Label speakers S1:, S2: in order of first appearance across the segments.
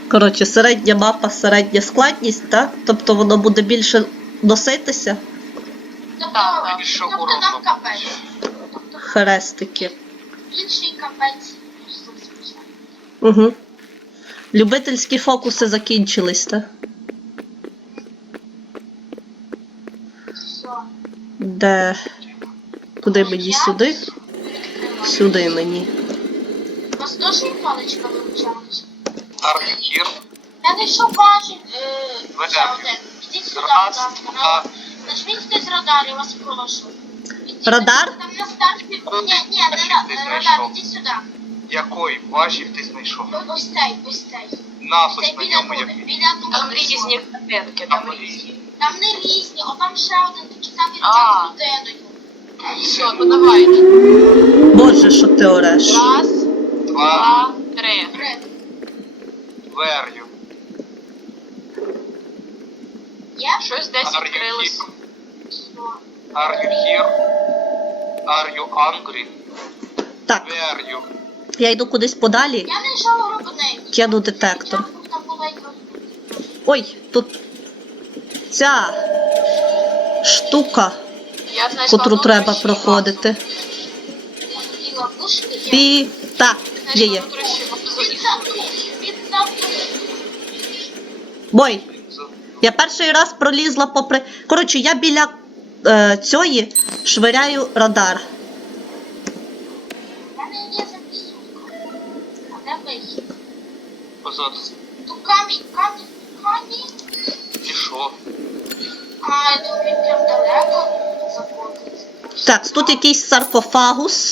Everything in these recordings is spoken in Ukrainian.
S1: Коротше, середня мапа, середня складність, так? Тобто воно буде більше носитися.
S2: Так.
S3: Більше
S2: Тобто
S3: уроку.
S2: нам капець.
S1: Хрестики.
S2: Інший капець. Зазвичай.
S1: Угу. Любительські фокуси закінчились, так?
S2: Все.
S1: Де? Куди мені? Сюди? Сюди мені.
S2: У вас теж є паличка вилучалась?
S3: Архір.
S2: Я знайшов важіль. Ще
S3: Радар.
S2: один. Ідіть сюди,
S3: Раз,
S2: будь ласка.
S3: два.
S2: Нажміть хтось радар, я вас прошу. Ідіть,
S1: Радар?
S2: Там на старті... Ні,
S3: Ти
S2: не радар,
S3: знайшов.
S2: ідіть сюди.
S3: Якої важіль ти знайшов?
S2: Ось цей, ось цей.
S3: Напис
S2: Цей
S3: на
S2: біля
S3: ньому
S2: нуля,
S3: який.
S2: біля нуля.
S4: Там різні картинки,
S3: Там
S4: там
S3: різні.
S4: різні.
S2: Там не різні, о там ще один такий самий
S4: А.
S2: рецепт з людиною.
S4: Все, ну давай.
S1: Боже, що ти ореш.
S4: Раз,
S3: Два.
S4: два, три.
S2: Три.
S3: Верю.
S2: Є?
S4: Щось десь
S3: Are you
S4: відкрилось.
S3: here?
S2: Все.
S3: Are you here? Are you angry?
S1: Так,
S3: Where you?
S1: я йду кудись подалі.
S2: Я знайшов гробниць.
S1: Кину детектор.
S2: Там була й гробниця.
S1: Ой, тут ця штука,
S4: Я знайшла
S1: котру треба
S4: внутрішній
S1: проходити.
S2: І ловушки є.
S1: І... Так,
S4: вазу.
S1: є
S4: Знайшла
S1: є.
S4: внутрішню вазу і
S2: Від завтра.
S1: Бой, я перший раз пролізла попри... Коротше, я біля цієї швиряю радар.
S2: У мене є записунка. А де вихід?
S3: Позаду.
S2: Тут камінь.
S3: І що?
S2: А, я думаю, він прям далеко заходить.
S1: Так, тут якийсь саркофагус.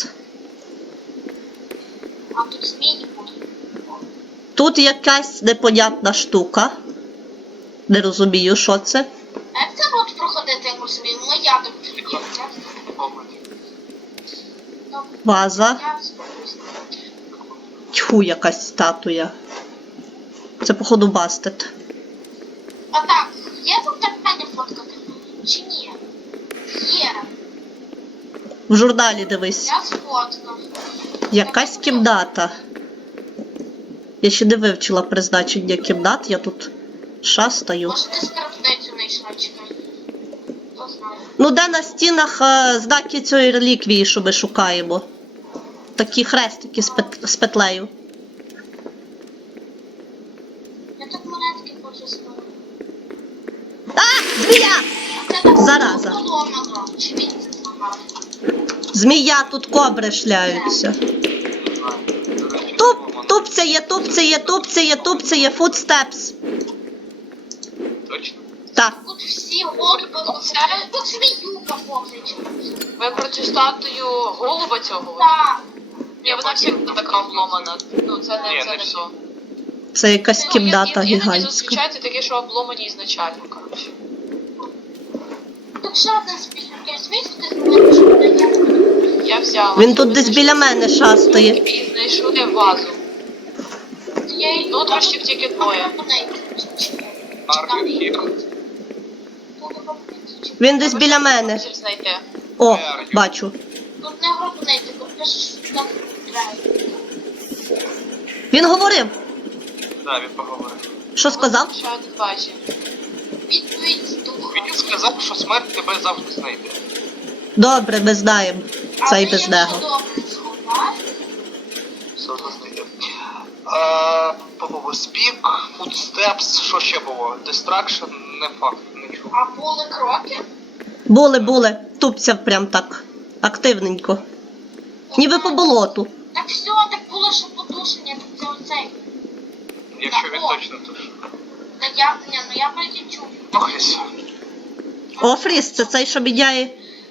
S2: А тут змії будуть.
S1: Тут якась непонятна штука. Не розумію, що це.
S2: А як це будуть проходити, як розумію? Ну, я так
S3: Тихо.
S1: Ваза.
S2: Я спокійно.
S1: Тьху, якась статуя. Це, походу, бастет.
S2: А так, є тут питання фоткати? Чи ні? Є.
S1: В журналі дивись.
S2: Я сфоткав.
S1: Якась кімната. Я ще не вивчила призначення кімнат, я тут шастаю.
S2: Може, ти скарбницю знайшла, чекай. Хто знає.
S1: Ну, де на стінах знаки цієї реліквії, що ми шукаємо? Такі хрестики з петлею.
S2: Я тут монетки хочу ставити.
S1: А! Змія!
S2: А це так
S1: Зараза.
S2: поломано. Чи він це зламав?
S1: Змія, тут кобри шляються.
S3: Не знаю. До речі,
S1: Тупцяє, footsteps.
S3: Точно?
S1: Так.
S2: Тут всі голуби, тут зміюка повзить.
S4: Ви про цю статую голуба цього?
S2: Так.
S4: Ні, вона всі така обломана. Ну, це
S3: Ні,
S4: не
S3: не
S4: то.
S3: всі.
S1: Це якась кімната
S4: Іноді
S1: гігантська.
S4: зустрічаються такі, що обломані ізначально, коротше.
S2: Тут ще один спільник. Звісно, ти знаєш,
S4: Я взяла.
S1: Він тут десь біля мене шастає.
S4: І знайшли вазу.
S2: я її
S4: Внутрішніх тільки двоє.
S3: Are you here?
S1: Він десь біля мене.
S4: Мусив знайти.
S1: О, бачу.
S2: Тут не гробниці, тут пише, що там треба.
S1: Він говорив.
S3: Да, він поговорив.
S1: Що сказав?
S4: Ще один бачив.
S2: Відповідь з духа.
S3: Він сказав, що смерть тебе завжди знайде.
S1: Добре, ми знаємо. Це й без нього.
S2: добре сховати,
S3: Все одно знайде. Speak, footsteps, що ще було? Distraction, не факт, нічого.
S2: а були кроки.
S1: Були. Тупця прям так. Активненько. Ніби по болоту.
S2: Так все, так було, що подушення, так це оцей.
S3: Якщо він точно то що.
S2: Так я, ні, ну я потім чув.
S3: Охріс.
S1: Офріс, це цей, що міняє.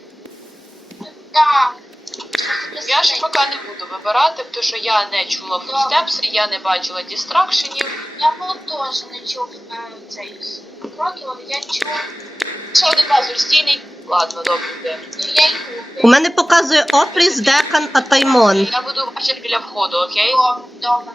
S2: Так.
S4: Я ж поки не буду вибирати, тому що я не чула footsteps, я не бачила дістракшенів.
S2: Я теж не чув цей кроків, але я чув.
S4: Ще один пазур стійний. Ладно, добре, йде.
S2: Я йду.
S1: У мене показує Офріс, Декан, Атаймон.
S4: Я буду бачити біля входу, окей?
S2: Добре.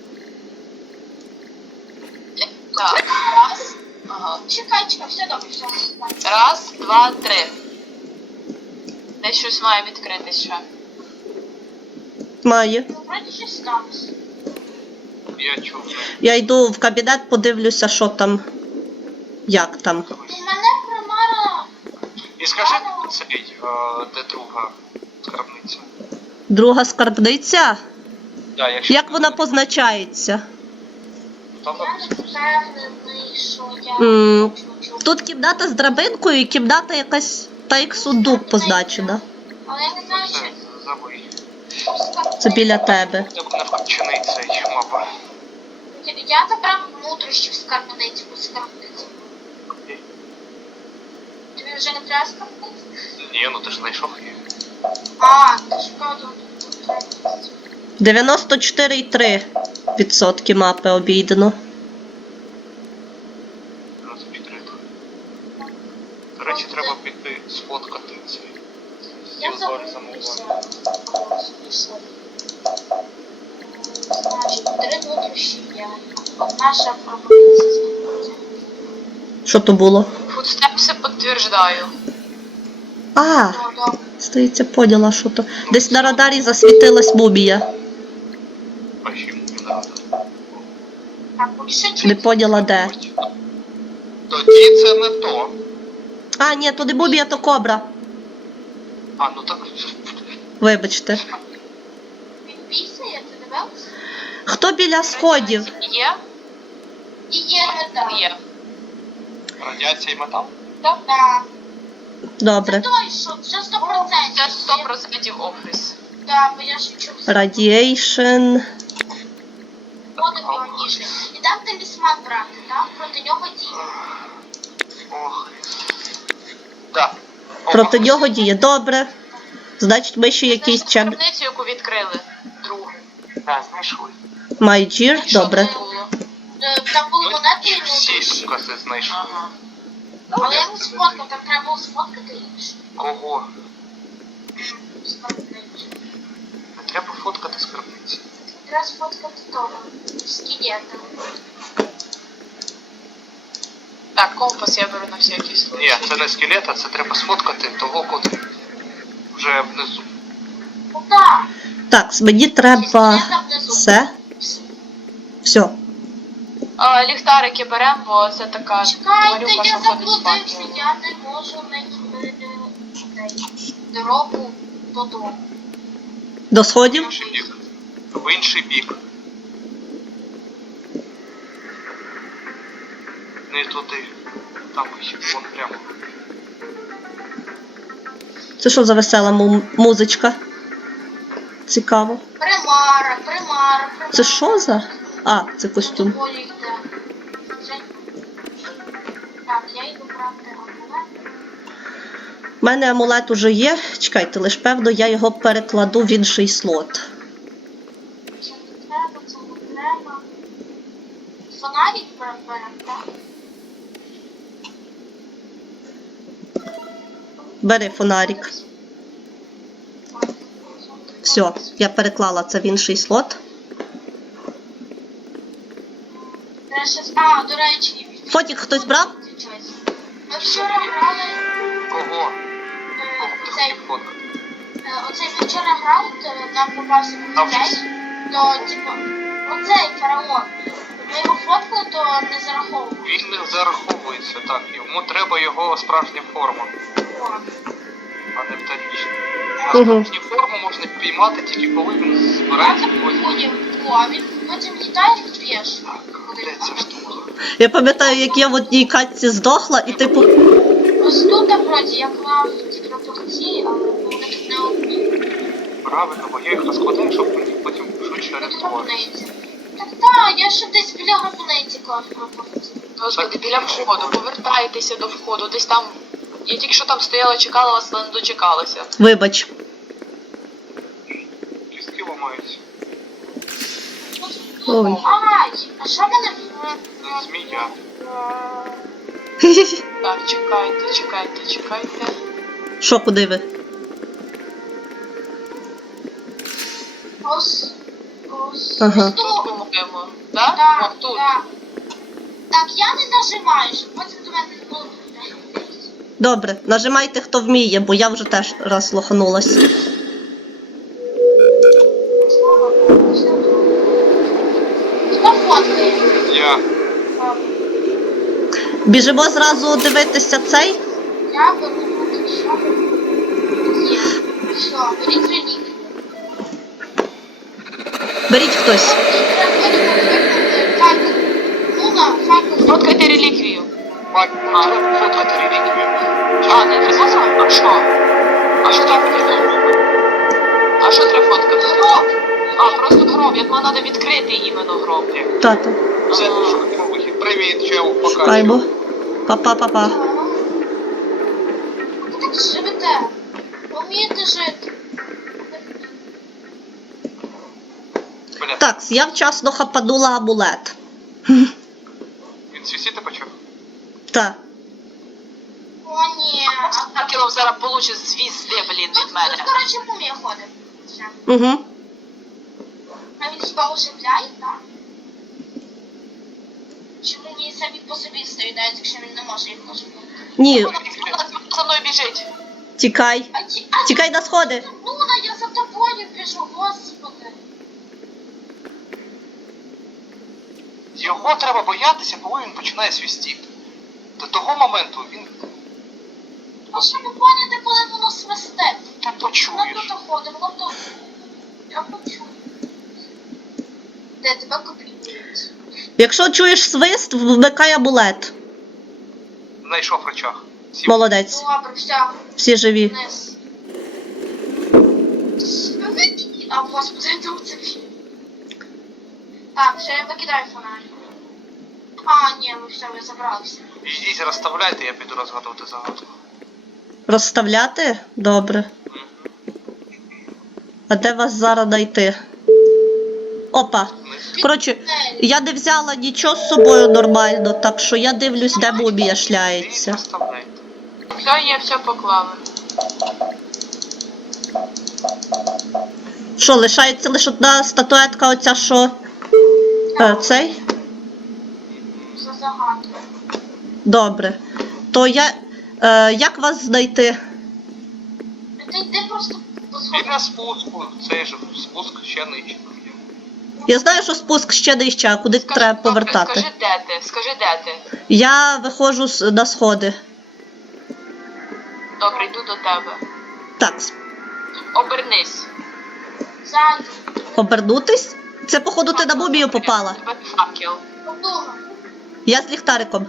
S4: Так.
S2: Раз.
S4: Ага.
S2: Чекай, все добре, все.
S4: Раз, два, три. Десь щось має відкритись ще.
S1: Має.
S2: Ну, вроді щось сталося.
S3: Я чув.
S1: Я йду в кабінет, подивлюся, що там. Як там.
S2: У мене примара.
S3: І скажи цей, де друга скарбниця.
S1: Друга скарбниця?
S3: Да, якщо
S1: Як вона позначається?
S3: там
S2: Я не впевнений, що я
S1: М,
S2: хочу.
S1: Тут кімната з драбинкою і кімната якась та як сундук позначена.
S2: Але я не знаю,
S3: це
S2: чи
S3: забий.
S1: Це біля тебе.
S3: Це не вкопчений цей мапа.
S2: Я забрав внутрішню скарбницю, скарбницю. Тобі вже не треба скарбницю?
S3: Ні, ну ти ж знайшов її.
S2: А, ти шукав до
S1: 94,3% мапи обійдено.
S3: Розпітрити. До речі, треба піти сфоткати цей.
S2: Я
S3: Узор
S2: забув
S3: замовлення.
S2: Значить, 3 внутрішні є. Одна ще пропозиція.
S1: Що то було?
S4: Фудстепси підтверждаю.
S1: А,
S2: Ну, добре.
S1: здається, поняла, що то. Десь на радарі засвітилась мумія.
S3: А ще йому не надо.
S2: Так, поки що
S1: Не
S2: ті.
S1: поняла де.
S3: Тоді це не то.
S1: А, ні, то не мумія, то кобра.
S3: А, ну так.
S1: Вибачте.
S2: Він пісяє, ти дивився?
S1: Хто біля сходів?
S4: Є?
S2: І є метал.
S4: Є.
S3: Радіація і метал.
S4: Так.
S2: Так. Це
S1: Добре.
S2: той, що це 100%.
S4: Це 100% офіс.
S2: Так, бо я ж чув.
S1: Радіейшн.
S2: Ходить півніжний. І там талісман брати, так? Проти нього діє.
S3: Ох. Так.
S1: Проти нього діє. Добре. Значить, ми ще якийсь чек.
S4: Скарбницю, яку відкрили. Другу.
S3: Так, знайшли.
S1: Майджір.
S4: Що
S1: Добре.
S4: це було?
S2: Там були монети і
S3: Всі
S2: внутрішні.
S3: сука знайшли.
S4: Ага.
S2: Але я не сфоткав, там треба було сфоткати інше.
S3: Кого?
S2: Скарбницю.
S3: Не треба фоткати скарбниці.
S2: Треба сфоткати того. Скелета.
S4: Так, компас я беру на всякий случай.
S3: Ні, це не скелет, а це треба сфоткати того, котрий вже внизу.
S2: Ну так.
S1: Так, мені треба
S2: Скелета внизу.
S1: все. Все.
S4: Ліхтарики беремо, бо це така
S2: Чекайте,
S4: тварюка, що
S2: я
S4: ходить з
S2: заблудився,
S4: факелом.
S2: я не можу знайти дорогу додому.
S1: До
S3: В
S1: сходів?
S3: інший бік. В інший бік. Не туди. Там ще вон прямо.
S1: Це що за весела музичка? Цікаво.
S2: Примара.
S1: Це що за? А, це костюм.
S2: Полі йде. Так, я йду брати амулет.
S1: У мене амулет уже є. Чекайте, лиш певно, я його перекладу в інший слот.
S2: Це не треба, це не треба. Фонарик беремо, так?
S1: Бери фонарик. Все, я переклала це в інший слот.
S2: А, до речі,
S1: Фотік хтось брав?
S2: ми вчора грали
S3: Кого?
S2: цей,
S3: Фоткати.
S2: оцей ми вчора грали, то нам попався цей, то типу, оцей фараон. Ми його фоткали, то не зараховували.
S3: Він не зараховується, так. Йому треба його справжня форма, а не вторічна. А
S1: Угу.
S3: справжню форму можна піймати тільки коли він
S2: Я
S3: збирається
S2: так
S3: потім.
S2: поняв, а він потім літає і п'єш.
S3: Так, де ця штука?
S1: Я пам'ятаю, як я в одній катці здохла, і типу.
S2: Ось тут, вроді, я клав ці пропорції, але вони тут не одні.
S3: Правильно, бо я їх розкладаю, щоб мені потім швидше
S2: Тут
S3: рятувати.
S2: гробниці. Так, я ще десь біля гробниці клав пропорції.
S4: Господи, біля входу, повертайтеся до входу, десь там. Я тільки що там стояла, чекала вас, але не дочекалася.
S1: Вибач.
S3: Кістки ламаються.
S1: Ой.
S2: Ай, а що мене
S3: Це змія.
S4: Так, чекайте.
S1: Що, куди ви?
S2: Ось.
S1: Ага.
S2: Тут.
S4: Тут, по-моєму. Так?
S2: Так,
S4: О, тут.
S2: так. Так, я не нажимаю, щоб потім до мене не було.
S1: Добре, нажимайте, хто вміє, бо я вже теж раз лоханулась.
S2: Знов
S3: Я.
S1: Біжимо зразу дивитися цей.
S2: Я беру, що? Є. Все, беріть реліквію.
S1: Беріть хтось.
S4: Фоткайте реліквію.
S3: Треба фоткати реліквію.
S4: А, не треба? А що? А що треба фоткати? А що треба фоткати? Гроб! А, просто гроб. Я думала, треба відкрити іменно гроб.
S1: Тато.
S3: Це швидко вихід. Привіт, чел, пока.
S1: Чекаємо. Па-па-па-па.
S2: Ви так живете. Вмієте жити.
S3: Бля,
S1: Так, я вчасно хапанула амулет.
S3: він свісіти почав?
S1: Та.
S2: О, ні.
S4: Факелов зараз получить звізди, блін, від мене.
S2: Тут, коротше, мумія ходить. Все.
S1: Угу.
S2: А він хіба оживляє, так? Чи мумії самі по собі стоїдають, якщо він не може їх оживити?
S1: Ні,
S4: Вона за мною біжить.
S1: тікай. Тікай на сходи.
S2: Луна, я за тобою біжу, господи.
S3: Його треба боятися, коли він починає свістіти. До того моменту він
S2: А що ви поняти, коли воно свисте?
S3: не
S2: Воно
S3: почуєш.
S2: тут ходить, воно тут. Я почую. Де тебе копіюють?
S1: Якщо чуєш свист, вмикай амулет.
S3: Знайшов речах.
S1: Молодець.
S2: Добре, все,
S1: Всі живі.
S2: вниз. А, господи, я думав, це він. Так, все, я викидаю фонарик. А, ні, ну все, ви забралися.
S3: Ідіть, розставляйте, я піду розгадувати загадку.
S1: Розставляти? Добре. А де вас зараз знайти? Опа. Коротше, я не взяла нічого з собою нормально, так що я дивлюсь, де мумія
S3: Ідіть,
S1: шляється.
S3: розставляйте.
S4: Все, є, все поклали.
S1: Що, лишається лише одна статуетка оця, що? Цей?
S2: За загадкою.
S1: Добре. То я... як вас знайти?
S2: Ти йди просто по
S3: Він
S2: сходах.
S3: на спуску, цей же спуск ще нижче.
S1: Я знаю, що спуск ще нижче, а куди
S4: Скажи,
S1: треба
S4: добре,
S1: повертати.
S4: Скажи, де ти? Скажи, де ти?
S1: Я виходжу на сходи.
S4: Добре, йду до тебе.
S1: Так,
S4: Обернись.
S2: Ззаді.
S1: обернутись? Це, походу, ти на мумію попала.
S4: Тебе факел.
S2: Подумай.
S1: Я з ліхтариком.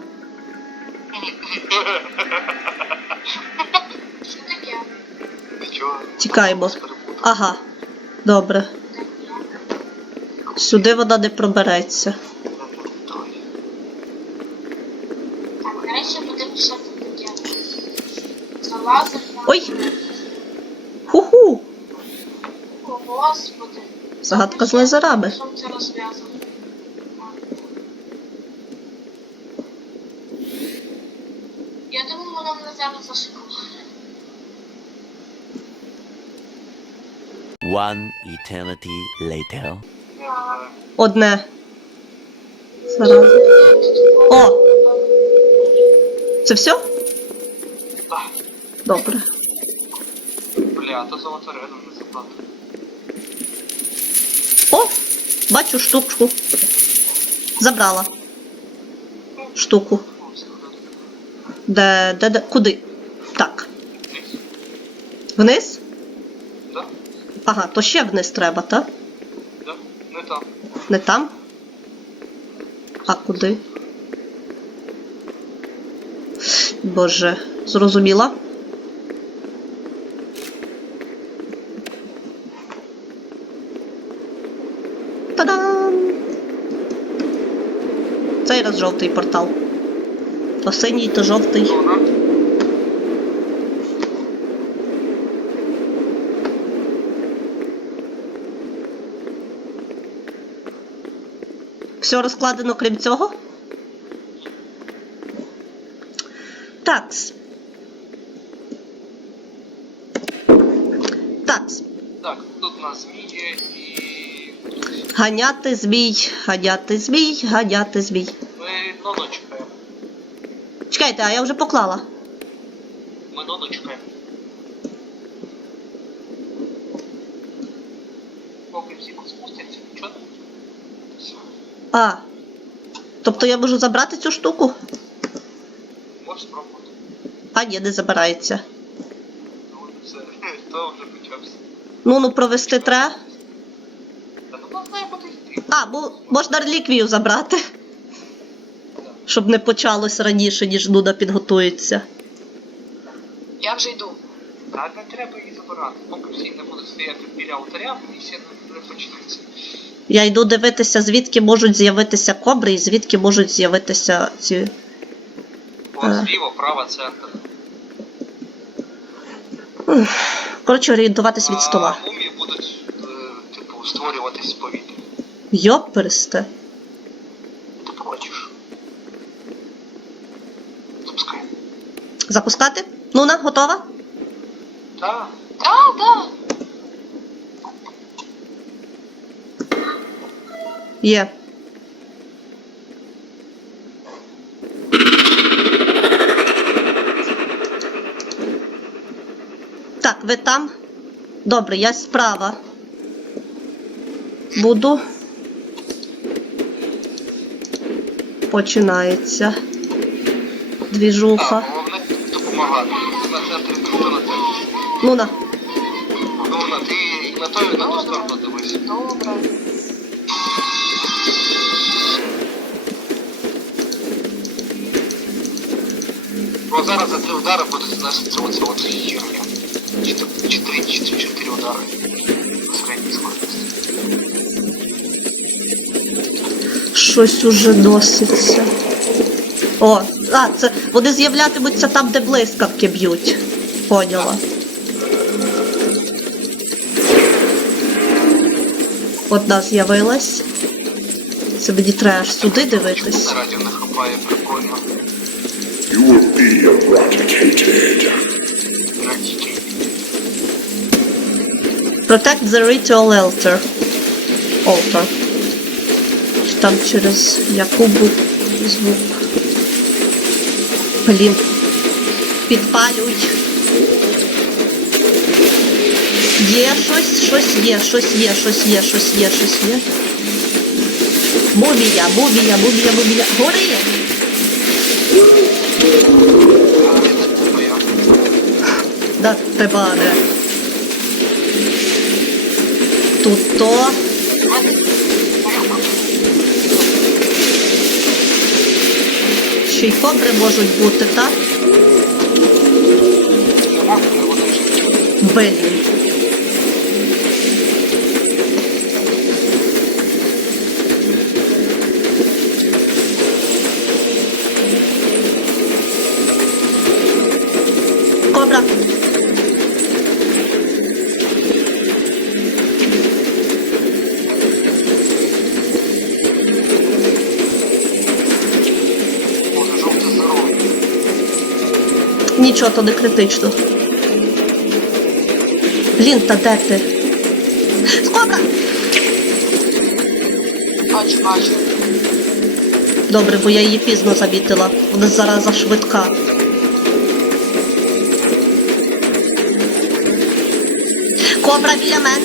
S2: Що таке?
S3: Нічого.
S1: Тікаємо.
S3: Перепутав.
S1: Ага. Добре. Сюди вона не пробереться.
S2: Так, нарешті будемо що це таке. Залазив на...
S1: Ой! Ху-ху!
S2: О, господи.
S1: Загадка з лазерами.
S2: Що це розв'язано? Я думаю, вона мене зараз зашикала.
S5: One eternity later.
S1: Одне. Зараз. О! Це все?
S3: Так.
S1: Добре.
S3: Бля, то золото реально не забрати.
S1: О! Бачу штучку. Забрала. Штуку. Де? Куди? Так. Вниз?
S3: Да?
S1: Ага, то ще вниз треба, так?
S3: Да? Не там.
S1: Не там? А куди? Боже, зрозуміла. Та-дам! Цей раз жовтий портал. То синій, то жовтий.
S3: Добре.
S1: Все розкладено крім цього? Такс. Такс.
S3: Так, тут у нас змії і...
S1: Ганяти змій, ганяти змій, ганяти змій.
S3: Ми Нону чекаємо.
S1: Чекайте, а я вже поклала.
S3: Ми Нону чекаємо. Поки всі спустяться, нічого не буде. Все.
S1: А, Тобто я можу забрати цю штуку?
S3: Можеш спробувати.
S1: А ні, не забирається.
S3: Ну, це, то вже почався.
S1: Ну, провести треба.
S3: Та ну, нас має бути йти.
S1: А, можна реліквію забрати. Щоб не почалось раніше, ніж Нуда підготується.
S4: Я вже йду.
S3: Та не треба її забирати. Поки всі не будуть стояти біля алтаря, місія не почнеться.
S1: Я йду дивитися, звідки можуть з'явитися кобри і звідки можуть з'явитися ці.
S3: От зліва, права, центр.
S1: Коротше, орієнтуватись від стола.
S3: А мумії будуть, типу, створюватись з повітря.
S1: Йоперсте.
S3: Ти побачиш. Запускай.
S1: Запускати? Нуна, готова?
S3: Так.
S4: Да.
S1: Є. Так, ви там? Добре, я справа. Буду. Починається. Двіжуха.
S3: Головне допомагати. На центрі круто на центрі.
S1: Нуна.
S3: Ну, ти і на той, і на ту сторону дивись.
S4: Добре.
S3: Бо зараз за 3 удари буде зноситься оце от хірня. 4 удари. На середній скорості.
S1: Щось уже носиться. О, це вони з'являтимуться там, де блискавки б'ють. Поняла. Одна з'явилась. Це мені треба аж сюди дивитись.
S3: На радіо не хапає, прикольно.
S6: You will be eradicated.
S3: Радіки.
S1: Protect the ritual altar. Altar. Там через Якубу звук. Блін. Підпалюй. Є щось є. Мумія. Гори! Да, тебане. Тут то. Ще й кобри можуть бути, так? Блін. Кобра.
S3: Може, жовте здоров'я.
S1: Нічого, то не критично. Блін, та де ти? Кобра!
S4: Бачу.
S1: Добре, бо я її пізно замітила. Вона зараза швидка. Кобра біля мене?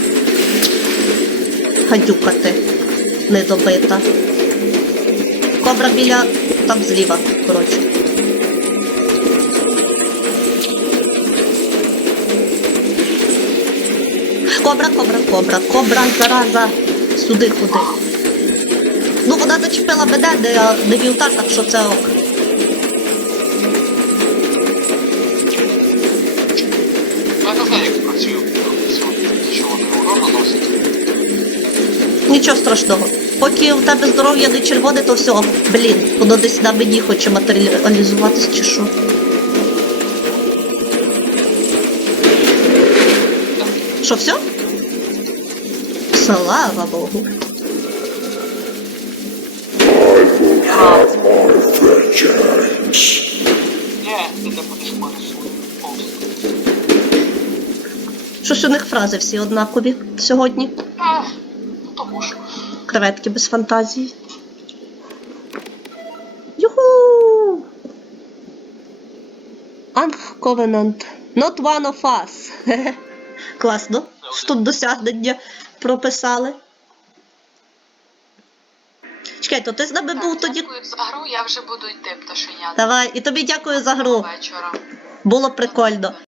S1: Гадюка ти. Недобита. Кобра біля... там зліва, коротше. Кобра, зараза. Сюди ходи. Ну, вона зачепила мене, не вівтар, так що це ок.
S3: Я не знаю, як працює. Що вони урон наносять.
S1: Нічого страшного. Поки у тебе здоров'я не червоне, то все. Блін, воно десь на мені хоче матеріалізуватись чи що. Що, все? Слава Богу.
S6: Have my vengeance.
S3: Ні, ти не будеш повз.
S1: Щось у них фрази всі однакові сьогодні.
S3: Тому що.
S1: Креветки без фантазії. Юху! Covenant. Not one of us. Хе-хе. Класно. Що тут досягнення прописали. Чекай, то ти з нами був тоді.
S4: Дякую за гру, я вже буду йти, пташенята.
S1: Давай, і тобі дякую за гру.
S4: Вечора.
S1: Було прикольно.